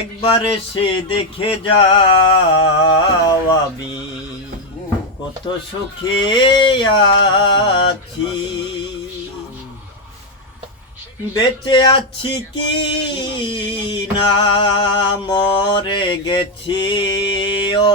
একবার সে দেখে যাও আমি, কত সুখে আছি। বেঁচে আছি কি না, মরে গেছি ও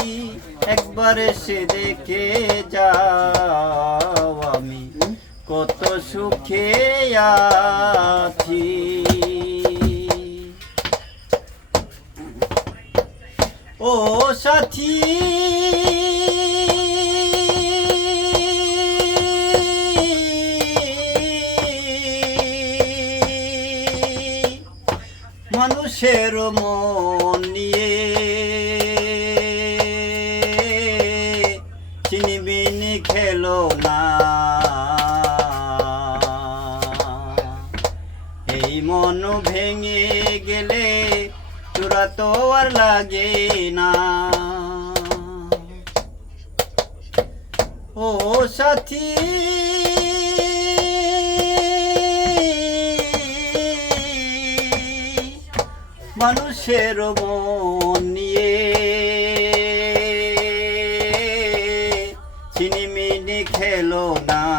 একবারে সে দেখে যাও আমি। কত সুখে আছি। ও সাথী। মানুষের মন নিয়ে মন ভেঙে গেলে চূড়া তো আর লাগে না। ও সাথী, মানুষের মন নিয়ে চিনিমিনি খেলো না।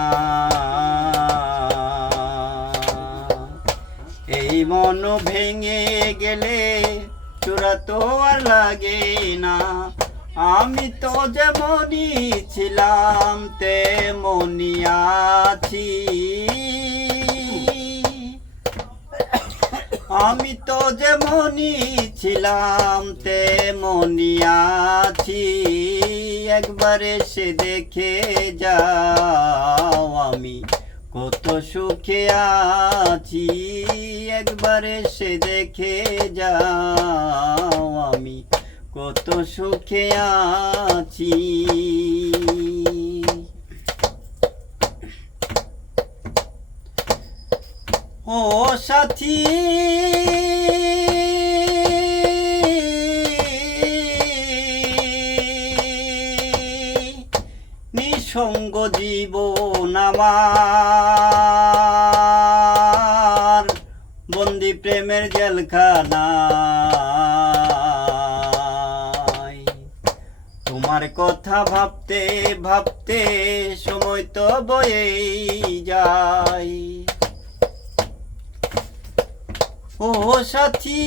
মন ভেঙে গেলে চূড়া তো আর লাগে না। আমি তো যেমনই ছিলাম, তেমনই আছি। আমি তো যেমনই ছিলাম, তেমনই আছি। একবার এসে দেখে কত সুখে আছি, একবার এসে দেখে যাও আমি কত সুখে আছি। ও সাথী, নিঃসঙ্গ জীবন আমার। প্রেমের জেলখানা তোমার কথা ভাবতে ভাবতে সময় তো বয়েই যায় ও সাথী